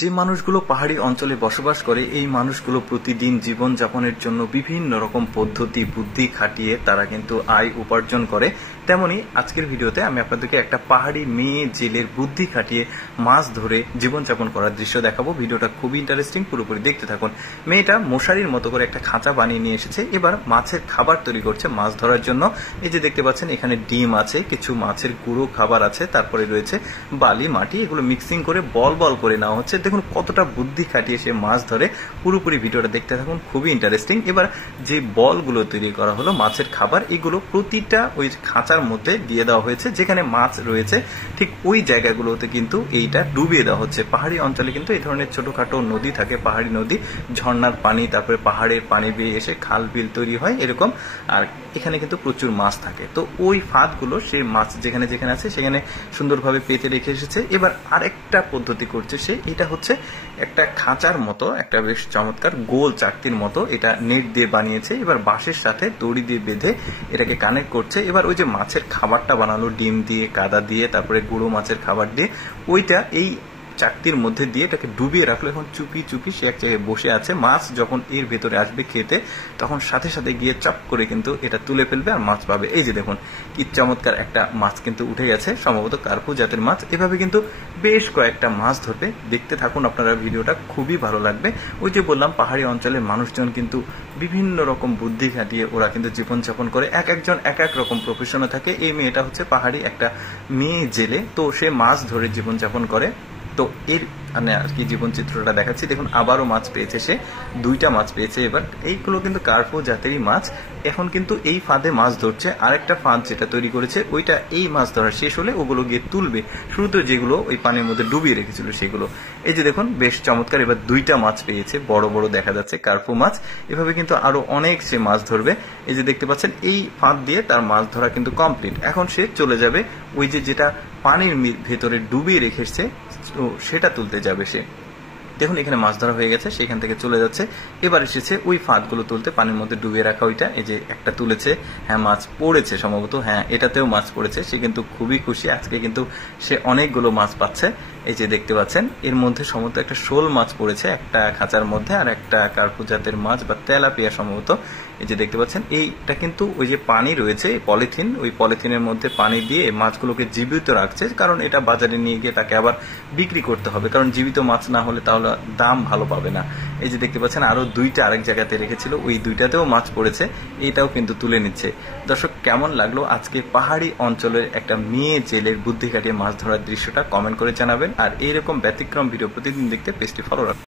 যে মানুষগুলো পাহাড়ি অঞ্চলে বসবাস করে এই মানুষগুলো প্রতিদিন জীবন যাপনের জন্য বিভিন্ন রকম পদ্ধতি বুদ্ধি খাটিয়ে তারা কিন্তু আয় উপার্জন করে। তেমনি আজকের ভিডিওতে আমি আপনাদেরকে একটা পাহাড়ি মেয়ে জেলের বুদ্ধি খাটিয়ে মাছ ধরে জীবনযাপন করার দৃশ্য দেখাবো। ভিডিওটা খুবই ইন্টারেস্টিং, পুরোপুরি দেখতে থাকুন। মেয়েটা মশারির মতো করে একটা খাঁচা বানিয়ে নিয়ে এসেছে, এবার মাছের খাবার তৈরি করছে মাছ ধরার জন্য। এই যে দেখতে পাচ্ছেন এখানে ডিম আছে, কিছু মাছের গুঁড়ো খাবার আছে, তারপরে রয়েছে বালি মাটি, এগুলো মিক্সিং করে বল বল করে নেওয়া হচ্ছে। দেখুন কতটা বুদ্ধি খাটিয়ে সে মাছ ধরে, পুরোপুরি ভিডিওটা দেখতে থাকুন, খুবই ইন্টারেস্টিং। এবার যে বলগুলো তৈরি করা হলো মাছের খাবার, এগুলো প্রতিটা ওই খাঁচার মধ্যে দিয়ে দেওয়া হয়েছে। যেখানে মাছ রয়েছে ঠিক ওই জায়গাগুলোতে কিন্তু এইটা ডুবিয়ে দেওয়া হচ্ছে। পাহাড়ি অঞ্চলে কিন্তু এই ধরনের ছোটখাটো নদী থাকে, পাহাড়ি নদী, ঝর্ণার পানি, তারপরে পাহাড়ের পানি বেয়ে এসে খাল বিল তৈরি হয় এরকম। আর এখানে কিন্তু প্রচুর মাছ থাকে, তো ওই ফাঁদগুলো সে মাছ যেখানে যেখানে আছে সেখানে সুন্দরভাবে পেতে রেখে এসেছে। এবার আরেকটা পদ্ধতি করছে সে, এটা হচ্ছে একটা খাঁচার মতো, একটা বেশ চমৎকার গোল চাকতির মতো, এটা নেট দিয়ে বানিয়েছে। এবার বাঁশের সাথে দড়ি দিয়ে বেঁধে এটাকে কানেক্ট করছে। এবার ওই যে মাছের খাবারটা বানালো ডিম দিয়ে, কাদা দিয়ে, তারপরে গুঁড়ো মাছের খাবার দিয়ে, ওইটা এই চাকতির মধ্যে দিয়ে এটাকে ডুবিয়ে রাখলো। এখন চুপি চুপি সে এক জায়গায় বসে আছে। মাছ যখন এর ভেতরে আসবে খেতে, তখন সাথে সাথে গিয়ে চাপ করে কিন্তু এটা তুলে ফেলবে আর মাছ পাবে। এই যে দেখুন কি চমৎকার একটা মাছ কিন্তু উঠে গেছে, সম্ভবত কার্পু জাতের মাছ। এভাবে কিন্তু বেশ কয়েকটা মাছ ধরবে। দেখতে থাকুন আপনারা, ভিডিওটা খুবই ভালো লাগবে। ওই যে বললাম পাহাড়ি অঞ্চলের মানুষজন কিন্তু বিভিন্ন রকম বুদ্ধি খাটিয়ে ওরা কিন্তু জীবনযাপন করে, এক একজন এক এক রকম প্রফেশনে থাকে। এই মেয়েটা হচ্ছে পাহাড়ি একটা মেয়ে জেলে, তো সে মাছ ধরে জীবনযাপন করে। তো এর মানে আর কি জীবন চিত্রটা দেখাচ্ছি। দেখুন আবারও মাছ পেয়েছে সে, দুইটা মাছ পেয়েছে। এবার এইগুলো কিন্তু কার্পু জাতেরই মাছ। এখন কিন্তু এই ফাঁদে মাছ ধরছে। আরেকটা ফাঁদ যেটা তৈরি করেছে ওইটা এই মাছ ধরা শেষ হলে ওগুলো গিয়ে তুলবে, শুরুতে যেগুলো ওই পানির মধ্যে ডুবিয়ে রেখেছিল সেগুলো। এই যে দেখুন বেশ চমৎকার, এবার দুইটা মাছ পেয়েছে, বড় বড় দেখা যাচ্ছে কার্পু মাছ। এভাবে কিন্তু আরো অনেক সে মাছ ধরবে। এই যে দেখতে পাচ্ছেন এই ফাঁদ দিয়ে তার মাছ ধরা কিন্তু কমপ্লিট। এখন সে চলে যাবে ওই যে যেটা পানির ভেতরে ডুবিয়ে রেখেছে সেটা তুলতে যাবে সে। দেখুন এখানে মাছ ধরা হয়ে গেছে, সেখান থেকে চলে যাচ্ছে। এবার এসেছে ওই ফাঁদগুলো তুলতে, পানির মধ্যে ডুবিয়ে রাখা ওইটা। এই যে একটা তুলেছে, হ্যাঁ মাছ পড়েছে সম্ভবত, হ্যাঁ এটাতেও মাছ পড়েছে। সে কিন্তু খুবই খুশি, আজকে কিন্তু সে অনেকগুলো মাছ পাচ্ছে। এই যে দেখতে পাচ্ছেন এর মধ্যে সম্ভবত একটা শোল মাছ পড়েছে একটা খাঁচার মধ্যে, আর একটা কার্পু জাতের মাছ বা তেলাপিয়া সম্ভবত। এই যে দেখতে পাচ্ছেন এইটা কিন্তু ওই যে পানি রয়েছে পলিথিন, ওই পলিথিনের মধ্যে পানি দিয়ে মাছগুলোকে জীবিত রাখছে, কারণ এটা বাজারে নিয়ে গিয়ে তাকে আবার বিক্রি করতে হবে, কারণ জীবিত মাছ না হলে তাহলে দাম ভালো পাবে না। এই যে দেখতে পাচ্ছেন আরো দুইটা আরেক জায়গাতে রেখেছিল, ওই দুইটাতেও মাছ পড়েছে, এইটাও কিন্তু তুলে নিচ্ছে। দর্শক কেমন লাগলো আজকে পাহাড়ি অঞ্চলের একটা মেয়ে জেলের বুদ্ধি খাটিয়ে মাছ ধরার দৃশ্যটা, কমেন্ট করে জানাবেন। আর এইরকম ব্যতিক্রম ভিডিও প্রতিদিন দেখতে পেজটি ফলো রাখুন।